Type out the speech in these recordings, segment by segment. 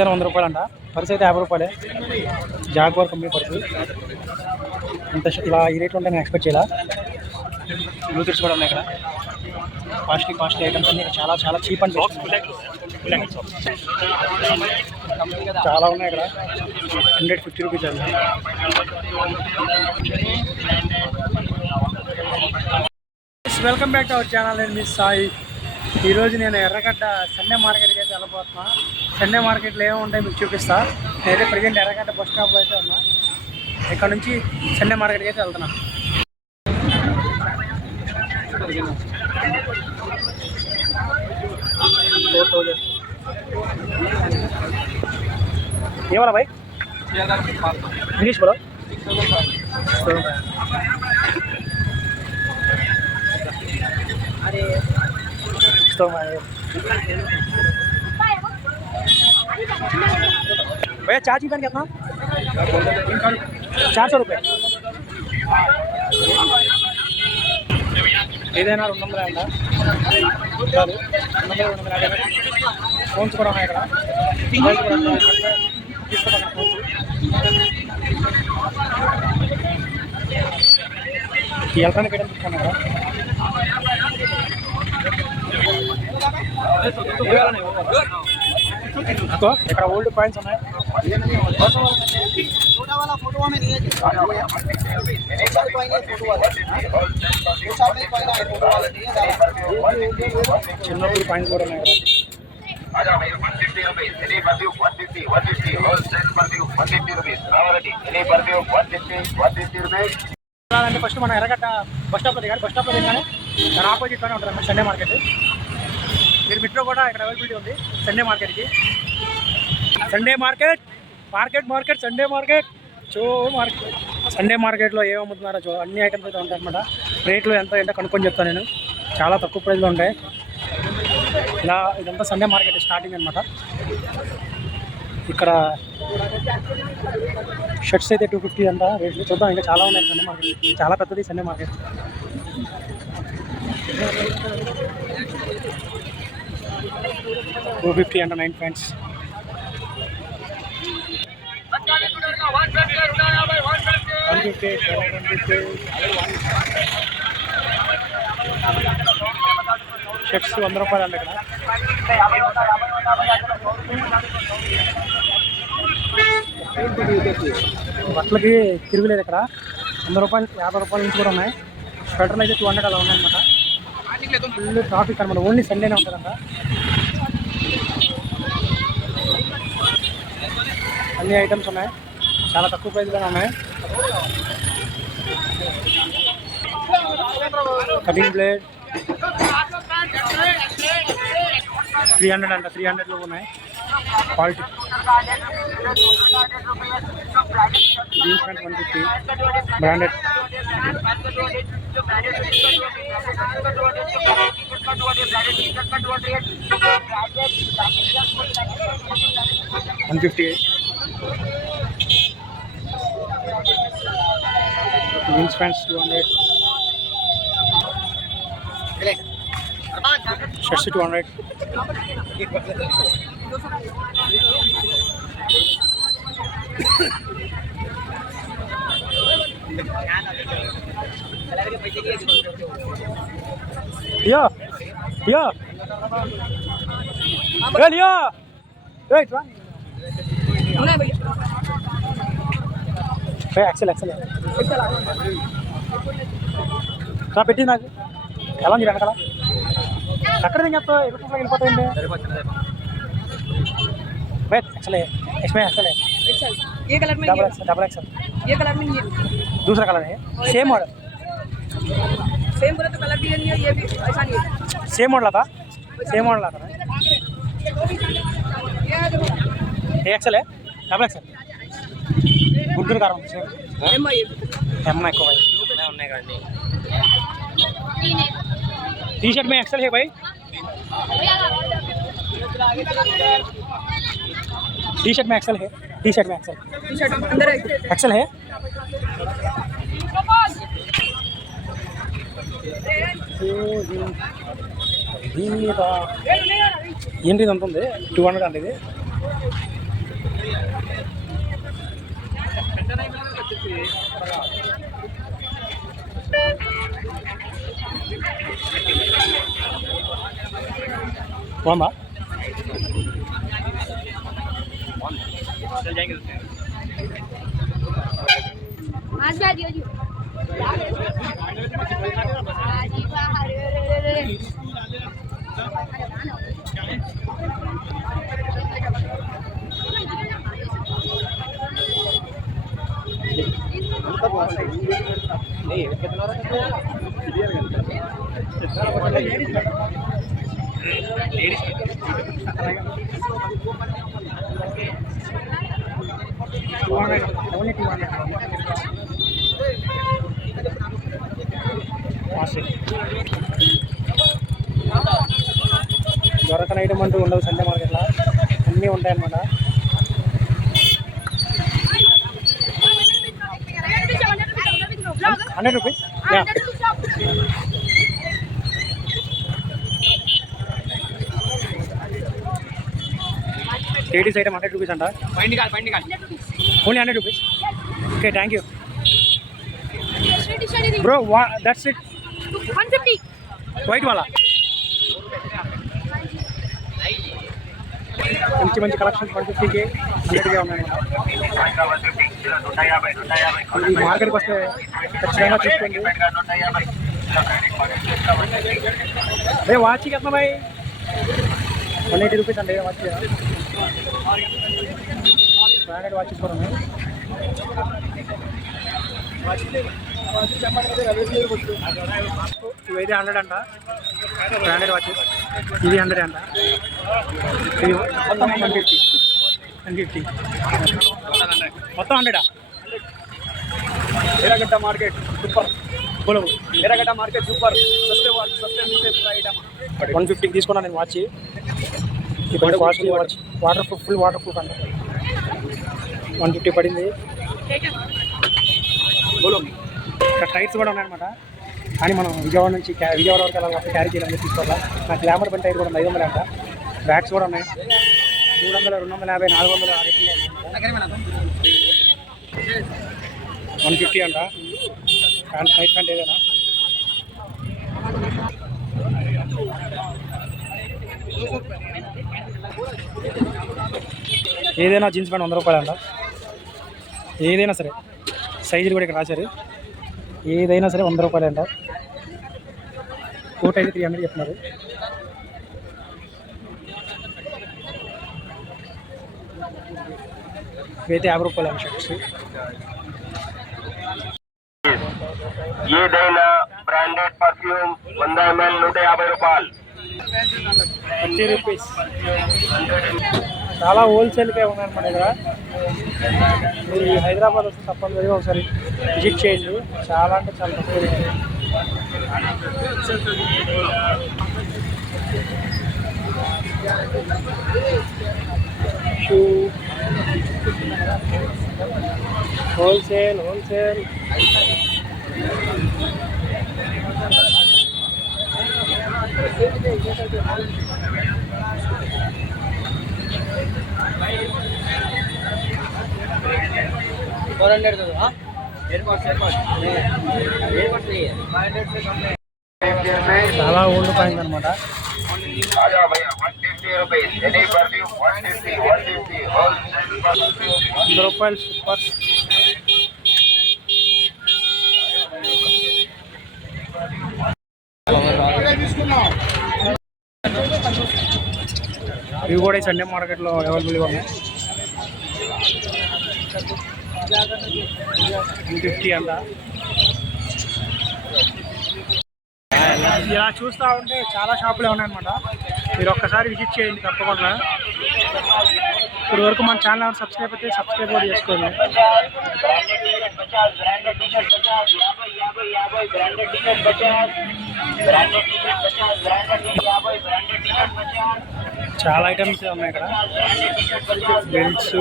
100 రూపాయలు అంట. పర్స్ అయితే 50 రూపాయలే. Jaguar company purse. ఇంత ఇలా ఈ రేట్లో ఉంటే నేను ఎక్స్పెక్ట్ చేయాలా. బ్లూటూత్స్ కూడా ఉన్నాయి ఇక్కడ. కాస్ట్లీ ఐటమ్స్ అన్ని చాలా చాలా చీప్ అండ్ చాలా ఉన్నాయి ఇక్కడ. 150 రూపీస్ అండి. Welcome back to our channel. నేను మీ సాయి. ఈరోజు నేను ఎర్రగడ్డ సండే మార్కెట్కి అయితే వెళ్ళిపోతున్నా. సండే మార్కెట్లో ఏముంటాయి మీకు చూపిస్తా. నేనైతే ప్రజెంట్ ఎర్రగడ్డ బస్ స్టాప్లో అయితే ఉన్నా. ఇక్కడ నుంచి సండే మార్కెట్కి అయితే వెళ్తున్నా. ये वाला भाई इंग्लिश बोलो. भैया चार चिकन कितना? 400 रुपये. ఏదైనా 200 అంట. చాలు 200 ఫోన్స్ కూడా ఉన్నాయి ఇక్కడ. మొబైల్ కూడా తీసుకోవాలి ఫోన్స్. ఈ ఎలక్ట్రానిక్ ఐటమ్ తీసుకున్నాం కదా. ఇక్కడ ఓల్డ్ కాయిన్స్ ఉన్నాయి. చిన్నప్పుడు కాయిన్స్ కూడా ఉన్నాయి కదా. అంటే ఫస్ట్ మనం ఎర్రగడ్డ బస్ స్టాప్లో దిగాలి. బస్ స్టాప్లో దిగానే దాని ఆపోజిట్లోనే ఉంటుంది అన్నమాట సండే మార్కెట్. మీరు మిట్లో కూడా ఇక్కడ అవైలబిలిటీ ఉంది సండే మార్కెట్కి. Sunday market Sunday market Sunday మార్కెట్లో ఏం అమ్ముతున్నారో అన్ని ఐటమ్స్ అయితే ఉంటాయి అనమాట. రేట్లు ఎంత ఏంటో కనుక్కొని చెప్తాను నేను. చాలా తక్కువ ప్రైస్లో ఉంటాయి. ఇలా ఇదంతా సండే మార్కెట్ స్టార్టింగ్ అనమాట. ఇక్కడ షర్ట్స్ అయితే 250 అంట రేట్లు. చూద్దాం, ఇంకా చాలా ఉన్నాయి సండే మార్కెట్. చాలా పెద్దది సండే మార్కెట్. $250 అంట 9 పాయింట్స్. షర్ట్స్ 100 రూపాయలు అండి. ఇక్కడ బట్టలకి తిరుగులేదు. ఇక్కడ 100 రూపాయలు 50 రూపాయల నుంచి కూడా ఉన్నాయి. స్వెటర్లు అయితే 200 అలా ఉన్నాయన్నమాట. ఫుల్ ట్రాఫిక్ అనమాట. ఓన్లీ సండేనే ఉంటుందంట. అన్ని ఐటమ్స్ ఉన్నాయి. చాలా తక్కువ ప్రైస్లోనే ఉన్నాయి. కటింగ్ బ్లేడ్ 300 అంట. 300లో ఉన్నాయి. క్వాలిటీ జీన్స్ ప్యాంట్ 150 బ్రాండెడ్. $158. Jeans pants 200. షర్ట్స్ 200. लिया लिया लिया राइट एक्सेल రా పెట్టి నాకు ఎలా ఉంది వెనకాల. ఎక్కడ దిగేస్తా ఎక్కడ వెళ్ళిపోతాయండి. एक्सेल है इसमें एक्सेल है. ये कलर में डबल एक्सेल. ये कलर में ये दूसरा कलर है. सेम मॉडल सेम बोला तो कलर भी नहीं है. ये भी ऐसा नहीं है. सेम मॉडल आता है. ये एक्सेल है. डबल एक्सेल गुंटूर కారం एम ఎక్కువ ఉన్నాయి కదండి. टी शर्ट में एक्सेल है भाई. टी शर्ट में एक्सेल है. टी शर्ट अंदर एक्सेल है. ఏంటి ఇది అంత ఉంది. 200 అండి. ఇది బాగుందా? దొరకని ఐటమ్ అంటూ ఉండదు సండే మార్కెట్లో, అన్నీ ఉంటాయన్నమాట. ₹100. లేడీస్ ఐటమ్ ₹100 అంట. ఓన్లీ ₹100. Okay, thank you bro. That's it. 150. వైట్ వాళ్ళ మంచి మంచి కలెక్షన్స్ 150కి 100గా ఉన్నాయి. ఈ మార్కెట్కి వస్తే ఖచ్చితంగా చూసుకోండి. అదే వాచ్కి ఎంత బాయ్? ₹180 అండి వాచ్. బ్రాండెడ్ వాచెస్ కూడా ఉన్నాయి. ఇవైతే 100 అంట బ్రాండెడ్ వాచెస్. ఇది 100 అంట. ఇది మొత్తం 150 మొత్తం 100. एरागड्डा मार्केट सुपर बोलो. एरागड्डा मार्केट सुपर सस्ते मिलते पूरा आइटम 150కి తీసుకున్నాను నేను వాచ్. ఇప్పుడు costly watch, water proof, full water proof అంట. 150 పడింది. बोलो ఇక్కడ టైర్స్ కూడా ఉన్నాయన్నమాట. కానీ మనం విజయవాడ వరకు వెళ్ళాలి, క్యారీ చేయాలని తీసుకోవాలా. నా గ్లామర్ బండి టైర్ కూడా ఉంది, 500 అంట. బ్యాగ్స్ కూడా ఉన్నాయి, 300, 250, 400 ఆ రేట్లో ఉన్నాయి. 150 అంట. ప్యాంట్, నైట్ ప్యాంట్ ఏదైనా. ఏదైనా జీన్స్ ప్యాంట్ ₹100 అంట. ఏదైనా సరే సైజులు కూడా ఇక్కడ రాశారు. ఏదైనా సరే ₹100 అంట. కోట్ అయితే 300 చెప్తున్నారు. ఇవైతే ₹50 అంట షర్ట్స్. ఏదైనా బ్రాండెడ్ పర్ఫ్యూమ్ 100 ml ₹150. ₹30. చాలా హోల్సేల్గా ఉన్నాయి మన దగ్గర. మీరు ఈ హైదరాబాద్ వస్తే తప్పనిసరిగా ఒకసారి విజిట్ చేయండి. చాలా అంటే చాలా తక్కువ. Shoe wholesale. చాలా ఓల్డ్ పాయింట్ అనమాట. ₹100 సూపర్. ఇవి కూడా ఈ సండే మార్కెట్లో అవైలబుల్గా ఉన్నాయి. 150 అంట. ఇలా చూస్తూ ఉంటే చాలా షాపులే ఉన్నాయన్నమాట. మీరు ఒక్కసారి విజిట్ చేయండి తప్పకుండా. ఇప్పుడు వరకు మన ఛానల్ సబ్స్క్రైబ్ అయితే సబ్స్క్రైబ్ కూడా చేసుకోండి. చాలా ఐటమ్స్ ఉన్నాయి ఇక్కడ. బెల్ట్స్,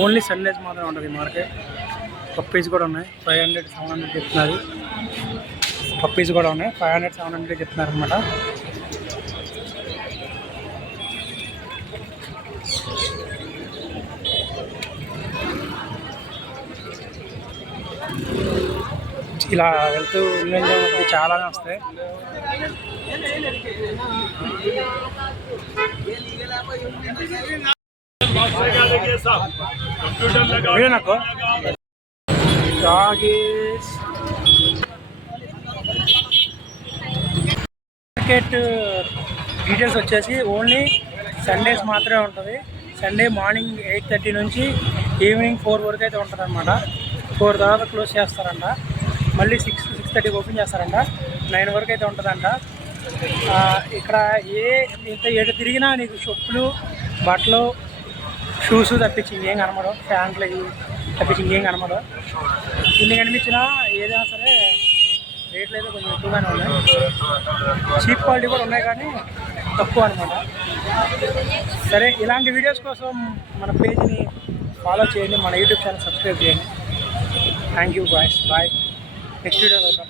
ఓన్లీ సన్డేస్ మాత్రమే ఉంటుంది మార్కెట్. పప్పీస్ కూడా ఉన్నాయి, 500, 700 చెప్తున్నారు. పప్పీస్ కూడా ఉన్నాయి, 500, 700 చెప్తున్నారు అనమాట. ఇలా వెళ్తూ ఉన్నది చాలానే వస్తాయి. నాకు మార్కెట్ డీటెయిల్స్ వచ్చేసి ఓన్లీ సండేస్ మాత్రమే ఉంటుంది. సండే మార్నింగ్ 8:30 నుంచి ఈవినింగ్ 4 వరకు అయితే ఉంటుంది అనమాట. 4 తర్వాత క్లోజ్ చేస్తారంట. మళ్ళీ 6:30 ఓపెన్ చేస్తారంట. 9 వరకు అయితే ఉంటుందంట. ఇక్కడ ఎటు తిరిగినా నీకు చెప్పులు, బట్టలు, షూస్ తప్పించి ఇంకేం కనబడవు. ఫ్యాంట్లు తప్పించి ఇంకేం కనబడవు. ఇన్ని కనిపించినా ఏదైనా సరే రేట్లు అయితే కొంచెం ఎక్కువగానే ఉన్నాయి. చీప్ క్వాలిటీ కూడా ఉన్నాయి కానీ తక్కువ అనమాట. సరే, ఇలాంటి వీడియోస్ కోసం మన పేజ్ని ఫాలో చేయండి, మన యూట్యూబ్ ఛానల్ సబ్స్క్రైబ్ చేయండి. Thank you bye. Next video వెళ్తాం.